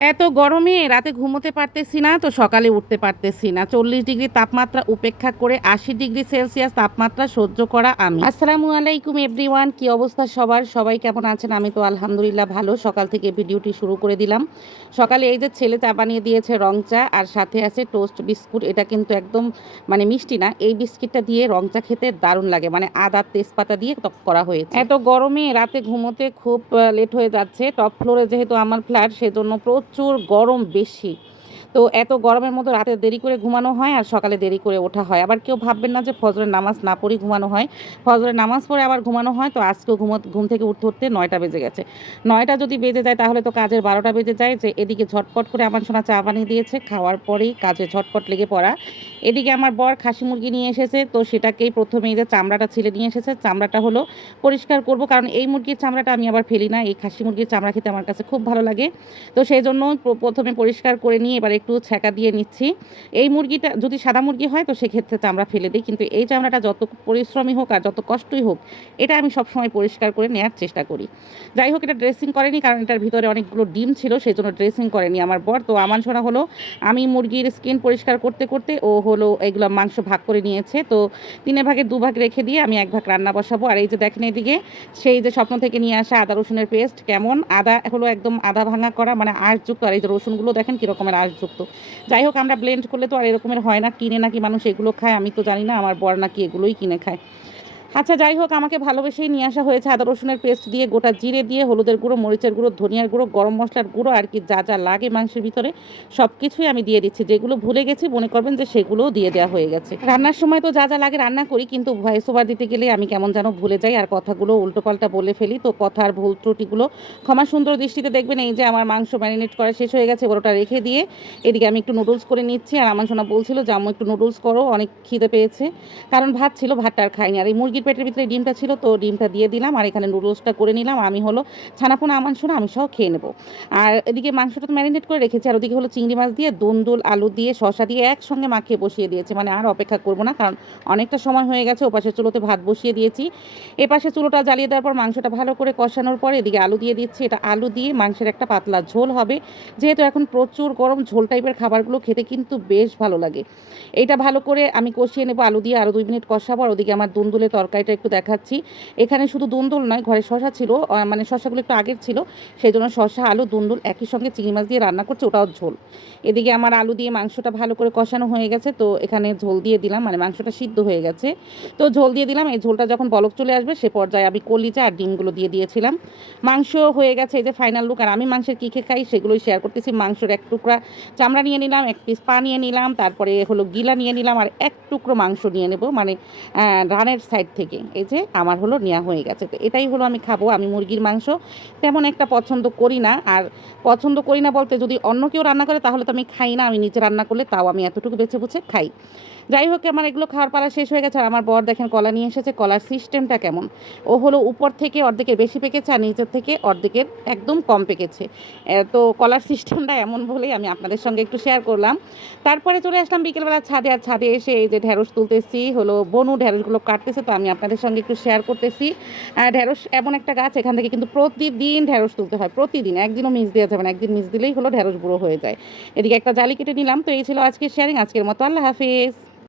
এত গরমে রাতে ঘুমোতে পারতেছি না, তো সকালে উঠতে পারতেছি না। ৪০ ডিগ্রি তাপমাত্রা উপেক্ষা করে ৮০ ডিগ্রি সেলসিয়াস তাপমাত্রা সহ্য করা আমি। আসসালামু আলাইকুম এভরিওয়ান, কি অবস্থা সবার? সবাই কেমন আছেন? আমি তো আলহামদুলিল্লাহ ভালো। সকাল থেকে ভিডিওটি শুরু করে দিলাম। সকালে এই যে ছেলে চা বানিয়ে দিয়েছে রং চা, আর সাথে আছে টোস্ট বিস্কুট। এটা কিন্তু একদম মানে মিষ্টি না। এই বিস্কিটটা দিয়ে রং চা খেতে দারুণ লাগে। মানে আদা, তেজপাতা দিয়ে করা হয়েছে। এত গরমে রাতে ঘুমোতে খুব লেট হয়ে যাচ্ছে। টপ ফ্লোরে যেহেতু আমার ফ্ল্যাট, সেজন্য প্রচুর গরম বেশি। তো এত গরমের মধ্যে রাতে দেরি করে ঘুমানো হয় আর সকালে দেরি করে ওঠা হয়। আবার কেউ ভাববেন না যে ফজরের নামাজ না পড়েই ঘুমানো হয়। ফজরের নামাজ পড়ে আবার ঘুমানো হয়। তো আজকেও ঘুম থেকে উঠতে ৯টা বেজে গেছে। ৯টা যদি বেজে যায় তাহলে তো কাজের ১২টা বেজে যায়। যে এদিকে ঝটপট করে আমার সোনা চা বানিয়ে দিয়েছে। খাওয়ার পরেই কাজে ঝটপট লেগে পড়া। এদিকে আমার বর খাসি মুরগি নিয়ে এসেছে। তো সেটাকেই প্রথমে এই যে চামড়াটা ছিলে নিয়ে এসেছে। চামড়াটা হলো পরিষ্কার করব, কারণ এই মুরগির চামড়াটা আমি আবার ফেলি না। এই খাসি মুরগির চামড়া খেতে আমার কাছে খুব ভালো লাগে। তো সেজন্য প্রথমে পরিষ্কার করে নিয়ে এবার একটু ছ্যাঁকা দিয়ে নিচ্ছি। এই মুরগিটা যদি সাদা মুরগি হয় তো সেক্ষেত্রে চামড়া ফেলে দিই। কিন্তু এই চামড়াটা যত পরিশ্রমী হোক আর যত কষ্টই হোক, এটা আমি সবসময় পরিষ্কার করে নেওয়ার চেষ্টা করি। যাই হোক, এটা ড্রেসিং করেনি, কারণ এটার ভিতরে অনেকগুলো ডিম ছিল, সেজন্য ড্রেসিং করেনি আমার বর। তো আমার ছোনা হলো আমি মুরগির স্কিন পরিষ্কার করতে করতে ও হলো এগুলো মাংস ভাগ করে নিয়েছে। তো ৩ ভাগের ২ ভাগ রেখে দিয়ে আমি ১ ভাগ রান্না বসাবো। আর এই যে দেখেন এদিকে সেই যে স্বপ্ন থেকে নিয়ে আসা আদা রসুনের পেস্ট, কেমন আদা হলো একদম আদা ভাঙা করা, মানে আঁশযুক্ত। আর এই যে রসুনগুলো দেখেন কী রকমের আঁশযুক্ত। যাই হোক, আমরা ব্লেন্ড করলে তো আর এরকমের হয় না। কিনে নাকি মানুষ এগুলো খায় আমি তো জানি না, আমার বর নাকি এগুলোই কিনে খায়। আচ্ছা, যাই হোক, আমাকে ভালোবেসেই নিয়ে আসা হয়েছে। আদা রসুনের পেস্ট দিয়ে, গোটা জিরে দিয়ে, হলুদের গুঁড়ো, মরিচের গুঁড়ো, ধনিয়ার গুঁড়ো, গরম মশলার গুঁড়ো আর কি যা যা লাগে মাংসের ভিতরে সব কিছুই আমি দিয়ে দিচ্ছি। যেগুলো ভুলে গেছি মনে করবেন যে সেগুলোও দিয়ে দেওয়া হয়ে গেছে। রান্নার সময় তো যা যা লাগে রান্না করি, কিন্তু ভয়েস ওভার দিতে গেলে আমি কেমন যেন ভুলে যাই আর কথাগুলো উল্টোপাল্টা বলে ফেলি। তো কথার ভুল ত্রুটিগুলো ক্ষমা সুন্দর দৃষ্টিতে দেখবেন। এই যে আমার মাংস ম্যারিনেট করা শেষ হয়ে গেছে, ওটা রেখে দিয়ে এদিকে আমি একটু নুডলস করে নিচ্ছি। আর আমার সোনা বলছিল যে আম্মু একটু নুডলস করো, অনেক খিদে পেয়েছে। কারণ ভাত ছিল, ভাতটা আর খাইনি। আর এই মুরগির পেটের ভিতরে ডিমটা ছিল, তো ডিমটা দিয়ে দিলাম। আর এখানে নুডলসটা করে নিলাম। আমি হলো ছানাপোনা আমার সোনা আমি সহ খেয়ে নেব। আর এদিকে মাংসটা তো ম্যারিনেট করে রেখেছি। আর ওদিকে হলো চিংড়ি মাছ দিয়ে দুন্দুল আলু দিয়ে শসা দিয়ে একসঙ্গে মাখিয়ে বসিয়ে দিয়েছি। মানে আর অপেক্ষা করব না, কারণ অনেকটা সময় হয়ে গেছে। ওপাশে চুলোতে ভাত বসিয়ে দিয়েছি। এপাশে চুলোটা জ্বালিয়ে দেওয়ার পর মাংসটা ভালো করে কষানোর পর এদিকে আলু দিয়ে দিচ্ছি। এটা আলু দিয়ে মাংসের একটা পাতলা ঝোল হবে। যেহেতু এখন প্রচুর গরম, ঝোল টাইপের খাবারগুলো খেতে কিন্তু বেশ ভালো লাগে। এইটা ভালো করে আমি কষিয়ে নেব আলু দিয়ে, আরও ২ মিনিট কষাবো। আর ওদিকে আমার দুন্দুলের তরকারিটা একটু দেখাচ্ছি। এখানে শুধু দুন্দুল নয়, ঘরে শসা ছিল, মানে শসাগুলো একটু আগের ছিল, সেই জন্য শসা আলু দুন্দুল একই সঙ্গে চিংড়ি মাছ দিয়ে রান্না করছে, ওটাও ঝোল। এদিকে আমার আলু দিয়ে মাংসটা ভালো করে কষানো হয়ে গেছে। তো এখানে ঝোল দিয়ে দিলাম, মানে মাংসটা সিদ্ধ হয়ে গেছে। তো ঝোল দিয়ে দিলাম। এই ঝোলটা যখন বলক চলে আসবে সে পর্যায়ে আমি কলিজা আর ডিমগুলো দিয়ে দিয়েছিলাম। মাংস হয়ে গেছে, এই যে ফাইনাল লুক। আর আমি মাংসের কী খেয়ে খাই সেগুলোই শেয়ার করতেছি। মাংসের এক টুকরা চামড়া নিয়ে নিলাম, 1 পিস পা নিয়ে নিলাম, তারপরে হলো গিলা নিয়ে নিলাম, আর 1 টুকরো মাংস নিয়ে নেব, মানে রানের সাইড থেকে। এই যে আমার হলো নেওয়া হয়ে গেছে। তো এটাই হলো আমি খাবো। আমি মুরগির মাংস তেমন একটা পছন্দ করি না। আর পছন্দ করি না বলতে, যদি অন্য কেউ রান্না করে তাহলে তো আমি খাই না। আমি নিজে রান্না করলে তাও আমি এতটুকু বেছে বুঝে খাই। যাই হোক, আমার এগুলো খাওয়ার পালা শেষ হয়ে গেছে। আর আমার বর দেখেন কলা নিয়ে এসেছে। কলার সিস্টেমটা কেমন! ও হলো উপর থেকে অর্ধেকের বেশি পেকেছে আর নিচের থেকে অর্ধেকের একদম কম পেকেছে। তো কলার সিস্টেমটা এমন বলেই আমি আপনাদের সঙ্গে একটু শেয়ার করলাম। তারপরে চলে আসলাম বিকেলবেলা ছাদে। আর ছাদে এসে এই যে ঢেঁড়স তুলতেছি, হলো বনু ঢেঁড়সগুলো কাটতেছে, তো আমি আপনাদের সঙ্গে একটু শেয়ার করতেছি। ঢেঁড়স এমন একটা গাছ, এখান থেকে কিন্তু প্রতিদিন ঢেঁড়স তুলতে হয়, প্রতিদিন। একদিনও মিস দেওয়া যাবে না, একদিন মিস দিলেই হলো ঢেঁড়স বুড়ো হয়ে যায়। এদিকে একটা জালি কেটে নিলাম। তো এই ছিল আজকের শেয়ারিং। আজকের মতো আল্লাহ হাফিজ।